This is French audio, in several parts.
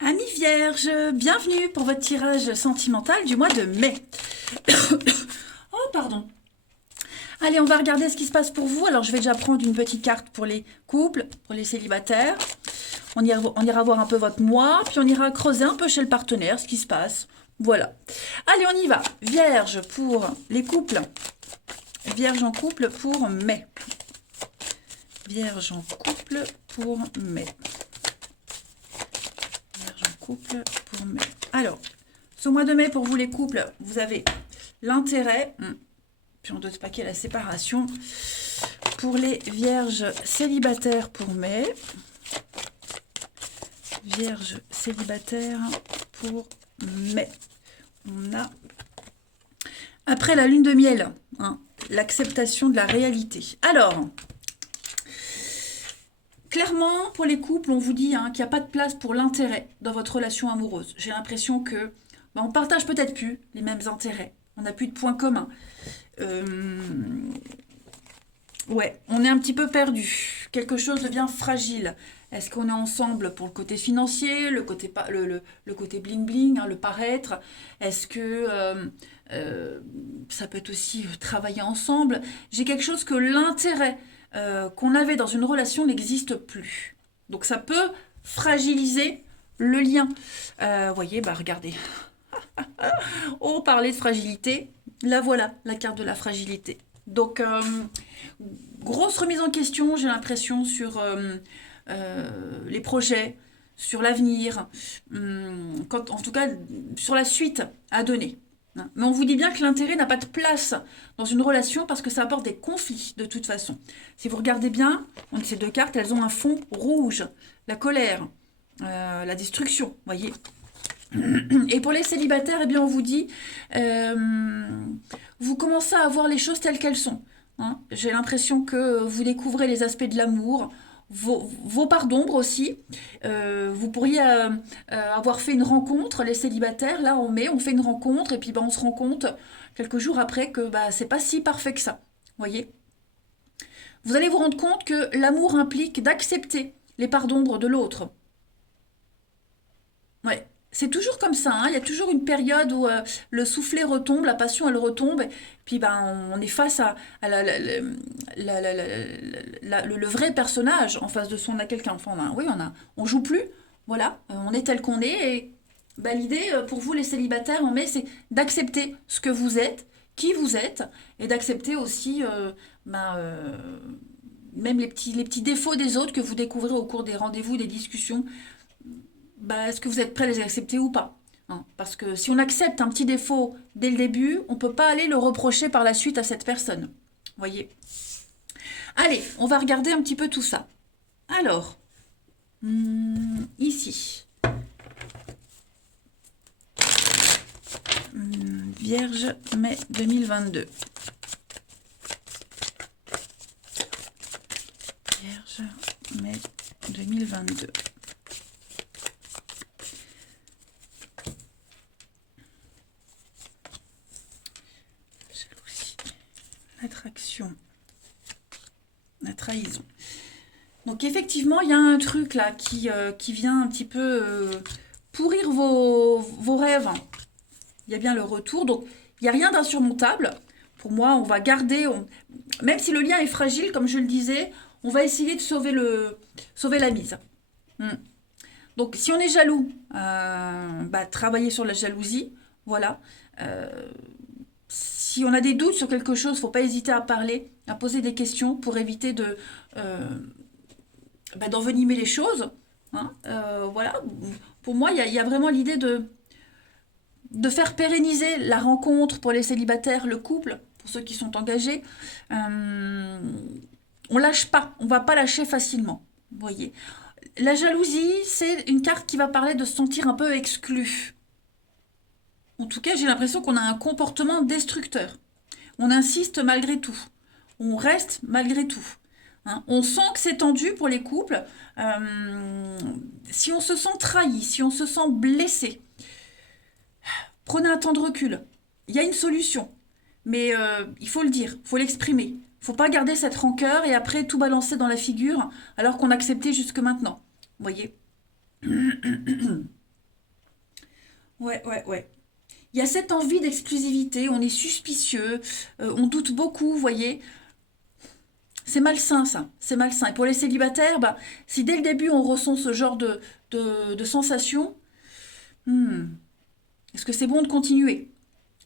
Amis vierges, bienvenue pour votre tirage sentimental du mois de mai. Oh, pardon. Allez, on va regarder ce qui se passe pour vous. Alors, je vais déjà prendre une petite carte pour les couples, pour les célibataires. On ira voir un peu votre mois, puis on ira creuser un peu chez le partenaire ce qui se passe. Voilà. Allez, on y va. Vierge pour les couples. Vierge en couple pour mai. Vierge en couple pour mai. Vierge en couple pour mai. Alors, ce mois de mai, pour vous les couples, vous avez l'intérêt, puis on doit se paquer la séparation. Pour les vierges célibataires pour mai. Vierge célibataire pour mai. On a, après la lune de miel, l'acceptation de la réalité. Alors, clairement, pour les couples, on vous dit qu'il n'y a pas de place pour l'intérêt dans votre relation amoureuse. J'ai l'impression que on partage peut-être plus les mêmes intérêts. On n'a plus de points communs. Ouais, on est un petit peu perdu. Quelque chose devient fragile. Est-ce qu'on est ensemble pour le côté financier, le côté bling bling, le paraître? Est-ce que ça peut être aussi travailler ensemble? J'ai quelque chose que l'intérêt qu'on avait dans une relation n'existe plus. Donc ça peut fragiliser le lien. Voyez, regardez. On parlait de fragilité. Là voilà, la carte de la fragilité. Donc, grosse remise en question, j'ai l'impression, sur les projets, sur l'avenir, en tout cas sur la suite à donner. Mais on vous dit bien que l'intérêt n'a pas de place dans une relation parce que ça apporte des conflits de toute façon. Si vous regardez bien, ces deux cartes, elles ont un fond rouge, la colère, la destruction, voyez. Et pour les célibataires, eh bien, on vous dit, vous commencez à voir les choses telles qu'elles sont. J'ai l'impression que vous découvrez les aspects de l'amour, vos parts d'ombre aussi. Vous pourriez avoir fait une rencontre, les célibataires, là en mai, on fait une rencontre et puis on se rend compte quelques jours après que c'est pas si parfait que ça. Voyez. Vous allez vous rendre compte que l'amour implique d'accepter les parts d'ombre de l'autre. Ouais. C'est toujours comme ça, il y a toujours une période où le soufflet retombe, la passion elle retombe, et puis on est face à le vrai personnage en face de soi, on a quelqu'un, enfin on joue plus, voilà, on est tel qu'on est, et l'idée pour vous les célibataires en mai c'est d'accepter ce que vous êtes, qui vous êtes, et d'accepter aussi même les petits défauts des autres que vous découvrez au cours des rendez-vous, des discussions. Est-ce que vous êtes prêt à les accepter ou pas? Parce que si on accepte un petit défaut dès le début, on ne peut pas aller le reprocher par la suite à cette personne. Voyez. Allez, on va regarder un petit peu tout ça. Alors, ici. Vierge, mai 2022. Vierge, mai 2022. L'attraction, la trahison. Donc effectivement, il y a un truc là qui vient un petit peu pourrir vos rêves. Il y a bien le retour, donc il n'y a rien d'insurmontable. Pour moi, on va garder, même si le lien est fragile, comme je le disais, on va essayer de sauver la mise. Donc si on est jaloux, travailler sur la jalousie, voilà. Si on a des doutes sur quelque chose, il ne faut pas hésiter à parler, à poser des questions pour éviter d'envenimer les choses. Voilà. Pour moi, il y a vraiment l'idée de faire pérenniser la rencontre pour les célibataires, le couple, pour ceux qui sont engagés. On lâche pas, on va pas lâcher facilement. Vous voyez. La jalousie, c'est une carte qui va parler de se sentir un peu exclu. En tout cas, j'ai l'impression qu'on a un comportement destructeur. On insiste malgré tout. On reste malgré tout. On sent que c'est tendu pour les couples. Si on se sent trahi, si on se sent blessé, prenez un temps de recul. Il y a une solution. Mais il faut le dire, il faut l'exprimer. Il ne faut pas garder cette rancœur et après tout balancer dans la figure alors qu'on acceptait jusque maintenant. Vous voyez. Ouais, ouais, ouais. Il y a cette envie d'exclusivité, on est suspicieux, on doute beaucoup, vous voyez. C'est malsain, ça. C'est malsain. Et pour les célibataires, bah, si dès le début on ressent ce genre de sensation, hmm, est-ce que c'est bon de continuer?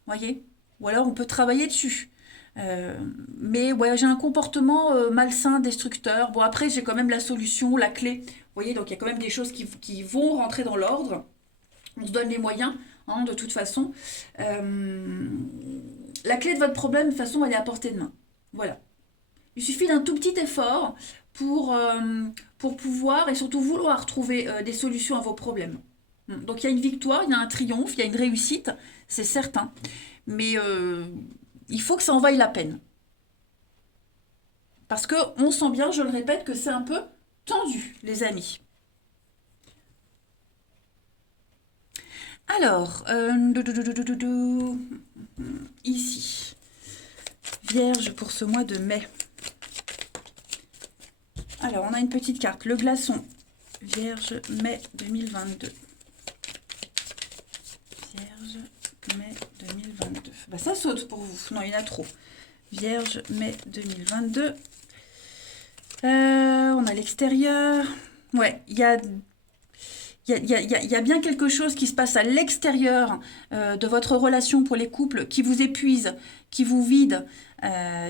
Voyez? Ou alors on peut travailler dessus. Euh, mais ouais, j'ai un comportement malsain, destructeur. Bon, après, j'ai quand même la solution, la clé. Vous voyez, donc il y a quand même des choses qui vont rentrer dans l'ordre. On se donne les moyens, hein, de toute façon. Euh, la clé de votre problème, de toute façon, elle est à portée de main. Voilà. Il suffit d'un tout petit effort pour pouvoir et surtout vouloir trouver des solutions à vos problèmes. Donc il y a une victoire, il y a un triomphe, il y a une réussite, c'est certain. Mais il faut que ça en vaille la peine. Parce que on sent bien, je le répète, que c'est un peu tendu, les amis. Alors, ici, Vierge pour ce mois de mai. Alors, on a une petite carte, le glaçon. Vierge, mai 2022. Vierge, mai 2022. Bah, ça saute pour vous. Non, il y en a trop. Vierge, mai 2022. On a l'extérieur. Ouais, il y a bien quelque chose qui se passe à l'extérieur de votre relation pour les couples qui vous épuise, qui vous vide,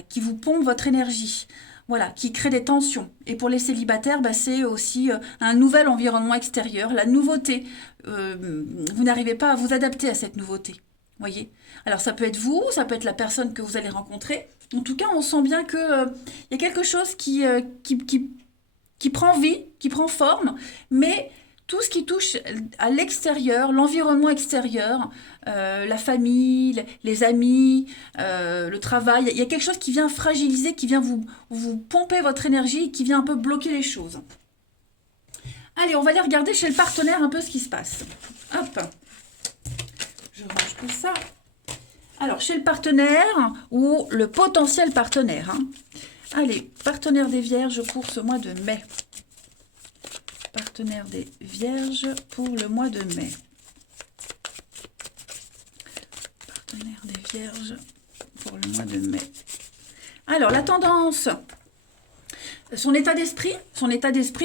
qui vous pompe votre énergie. Voilà, qui crée des tensions. Et pour les célibataires, bah, c'est aussi un nouvel environnement extérieur, la nouveauté. Vous n'arrivez pas à vous adapter à cette nouveauté. Voyez. Alors ça peut être vous, ça peut être la personne que vous allez rencontrer. En tout cas, on sent bien que y a quelque chose qui prend vie, qui prend forme, mais tout ce qui touche à l'extérieur, l'environnement extérieur, la famille, les amis, le travail, il y a quelque chose qui vient fragiliser, qui vient vous pomper votre énergie, qui vient un peu bloquer les choses. Allez, on va aller regarder chez le partenaire un peu ce qui se passe. Hop, je range tout ça. Alors, chez le partenaire ou le potentiel partenaire. Hein. Allez, partenaire des Vierges pour ce mois de mai. Partenaire des Vierges pour le mois de mai. Partenaire des Vierges pour le mois de mai. Alors, la tendance, son état d'esprit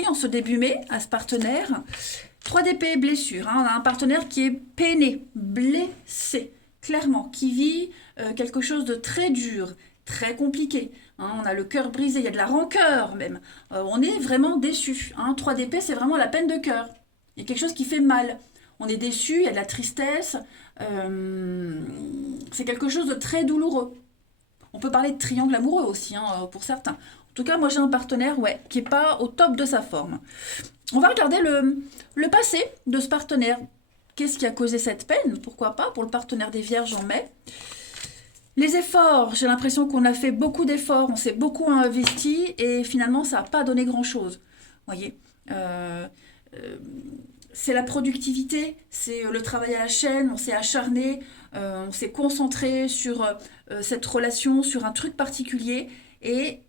en ce début mai à ce partenaire. 3 d'épée, blessure. Hein. On a un partenaire qui est peiné, blessé, clairement, qui vit quelque chose de très dur, très compliqué. Hein, on a le cœur brisé, il y a de la rancœur même. On est vraiment déçu. Hein. 3 d'épée, c'est vraiment la peine de cœur. Il y a quelque chose qui fait mal. On est déçu, il y a de la tristesse. C'est quelque chose de très douloureux. On peut parler de triangle amoureux aussi, hein, pour certains. En tout cas, moi j'ai un partenaire qui n'est pas au top de sa forme. On va regarder le passé de ce partenaire. Qu'est-ce qui a causé cette peine? Pourquoi pas pour le partenaire des Vierges en mai? Les efforts, j'ai l'impression qu'on a fait beaucoup d'efforts, on s'est beaucoup investi et finalement ça n'a pas donné grand-chose. Vous voyez, c'est la productivité, c'est le travail à la chaîne, on s'est acharné, on s'est concentré sur cette relation, sur un truc particulier et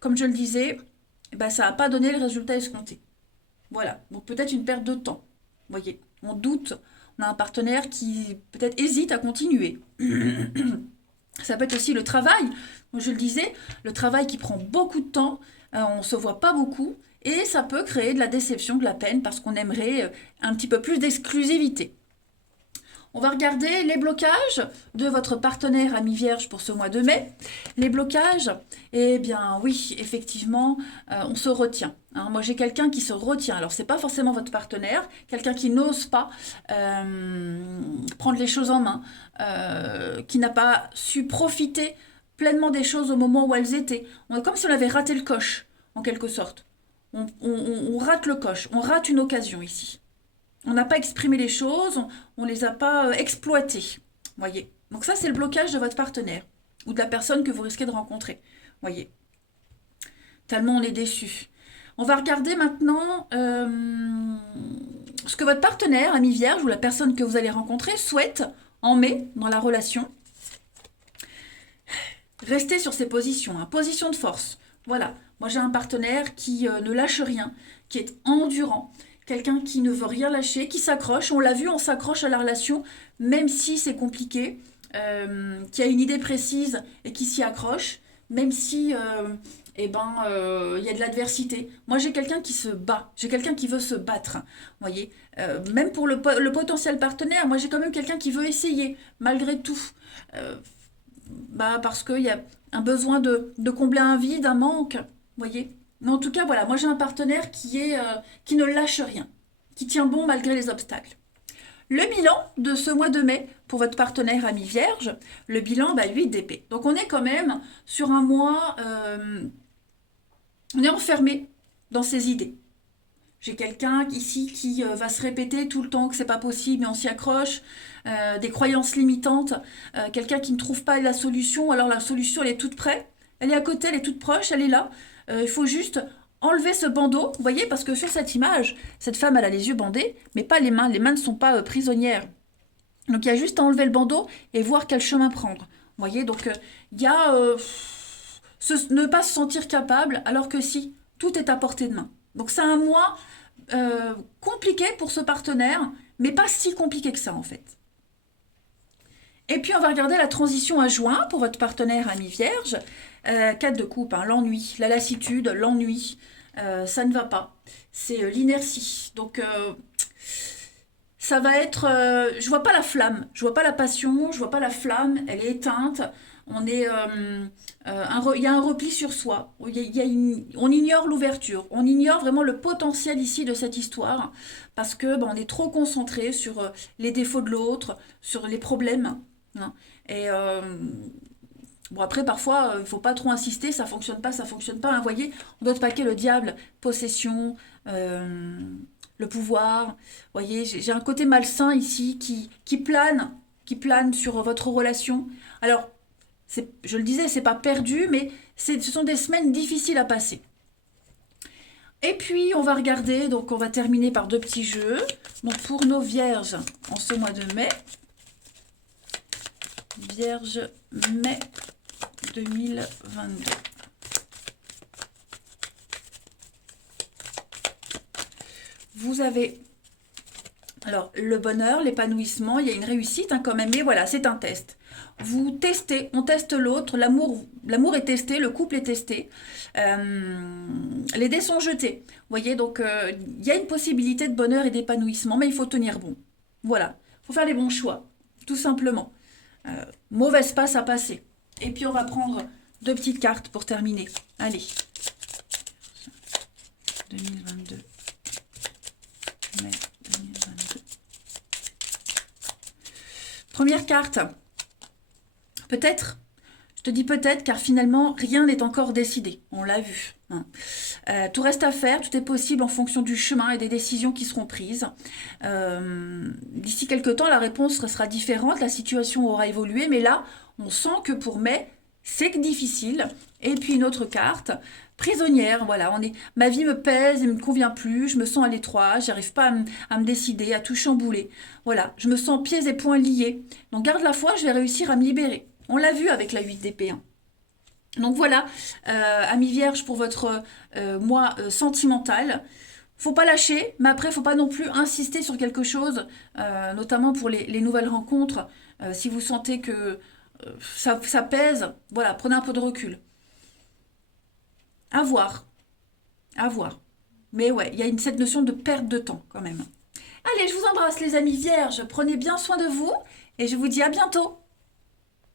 comme je le disais, bah, ça n'a pas donné le résultat escompté. Voilà, donc peut-être une perte de temps. Vous voyez, on doute, on a un partenaire qui peut-être hésite à continuer. Ça peut être aussi le travail, comme je le disais, le travail qui prend beaucoup de temps, on ne se voit pas beaucoup, et ça peut créer de la déception, de la peine, parce qu'on aimerait un petit peu plus d'exclusivité. On va regarder les blocages de votre partenaire ami Vierge pour ce mois de mai. Les blocages, eh bien oui, effectivement, on se retient. Hein. Moi, j'ai quelqu'un qui se retient. Alors, c'est pas forcément votre partenaire, quelqu'un qui n'ose pas prendre les choses en main, qui n'a pas su profiter pleinement des choses au moment où elles étaient. On est comme si on avait raté le coche, en quelque sorte. On rate le coche, on rate une occasion ici. On n'a pas exprimé les choses, on ne les a pas exploitées. Voyez. Donc ça, c'est le blocage de votre partenaire ou de la personne que vous risquez de rencontrer. Voyez. Tellement on est déçu. On va regarder maintenant ce que votre partenaire, ami Vierge, ou la personne que vous allez rencontrer, souhaite en mai dans la relation. Restez sur ses positions, hein, position de force. Voilà. Moi, j'ai un partenaire qui ne lâche rien, qui est endurant, quelqu'un qui ne veut rien lâcher, qui s'accroche. On l'a vu, on s'accroche à la relation, même si c'est compliqué, qui a une idée précise et qui s'y accroche, même si il y a de l'adversité. Moi, j'ai quelqu'un qui se bat, j'ai quelqu'un qui veut se battre. Vous voyez. Même pour le potentiel partenaire, moi j'ai quand même quelqu'un qui veut essayer, malgré tout. Euh, Parce qu'il y a un besoin de combler un vide, un manque, vous voyez. Mais en tout cas, voilà, moi j'ai un partenaire qui ne lâche rien, qui tient bon malgré les obstacles. Le bilan de ce mois de mai pour votre partenaire ami vierge, le bilan, 8 d'épée. Donc on est quand même sur un mois, on est enfermé dans ses idées. J'ai quelqu'un ici qui va se répéter tout le temps que c'est pas possible, mais on s'y accroche, des croyances limitantes, quelqu'un qui ne trouve pas la solution, alors la solution elle est toute prête, elle est à côté, elle est toute proche, elle est là. Il faut juste enlever ce bandeau, vous voyez, parce que sur cette image, cette femme elle a les yeux bandés, mais pas les mains ne sont pas prisonnières. Donc il y a juste à enlever le bandeau et voir quel chemin prendre. Vous voyez, donc il y a ne pas se sentir capable, alors que si, tout est à portée de main. Donc c'est un mois compliqué pour ce partenaire, mais pas si compliqué que ça en fait. Et puis on va regarder la transition à juin pour votre partenaire ami vierge. 4 de coupe, hein, l'ennui, la lassitude, l'ennui, ça ne va pas. C'est l'inertie. Donc ça va être... je vois pas la flamme, je vois pas la passion, je vois pas la flamme, elle est éteinte. On est, il y a un repli sur soi. On ignore l'ouverture. On ignore vraiment le potentiel ici de cette histoire parce que on est trop concentré sur les défauts de l'autre, sur les problèmes. Hein. Et après, parfois, il ne faut pas trop insister. Ça fonctionne pas, ça fonctionne pas. Hein, vous voyez, on doit paquer le diable, possession, le pouvoir. Vous voyez, j'ai un côté malsain ici qui plane sur votre relation. Alors, je le disais, c'est pas perdu, mais ce sont des semaines difficiles à passer. Et puis, on va regarder, donc on va terminer par 2 petits jeux. Donc, pour nos vierges, en ce mois de mai, Vierge, mai 2022. Vous avez... Alors, le bonheur, l'épanouissement, il y a une réussite hein, quand même, mais voilà, c'est un test. Vous testez, on teste l'autre, l'amour est testé, le couple est testé, les dés sont jetés. Vous voyez, donc il y a une possibilité de bonheur et d'épanouissement, mais il faut tenir bon. Voilà, il faut faire les bons choix, tout simplement. Mauvaise passe à passer. Et puis on va prendre 2 petites cartes pour terminer. Allez. 2022. Mai 2022. Première carte. Peut-être, je te dis peut-être, car finalement, rien n'est encore décidé. On l'a vu. Hein. Tout reste à faire, tout est possible en fonction du chemin et des décisions qui seront prises. D'ici quelques temps, la réponse sera différente, la situation aura évolué, mais là, on sent que pour mai, c'est difficile. Et puis une autre carte, prisonnière, voilà, ma vie me pèse, elle ne me convient plus, je me sens à l'étroit, j'arrive pas à me décider, à tout chambouler. Voilà, je me sens pieds et poings liés. Donc garde la foi, je vais réussir à me libérer. On l'a vu avec la 8 d'épée. Hein. Donc voilà, amis vierges, pour votre mois sentimental. Faut pas lâcher, mais après, faut pas non plus insister sur quelque chose, notamment pour les nouvelles rencontres. Si vous sentez que ça pèse, voilà, prenez un peu de recul. À voir, à voir. Mais ouais, il y a cette notion de perte de temps quand même. Allez, je vous embrasse les amis vierges, prenez bien soin de vous et je vous dis à bientôt.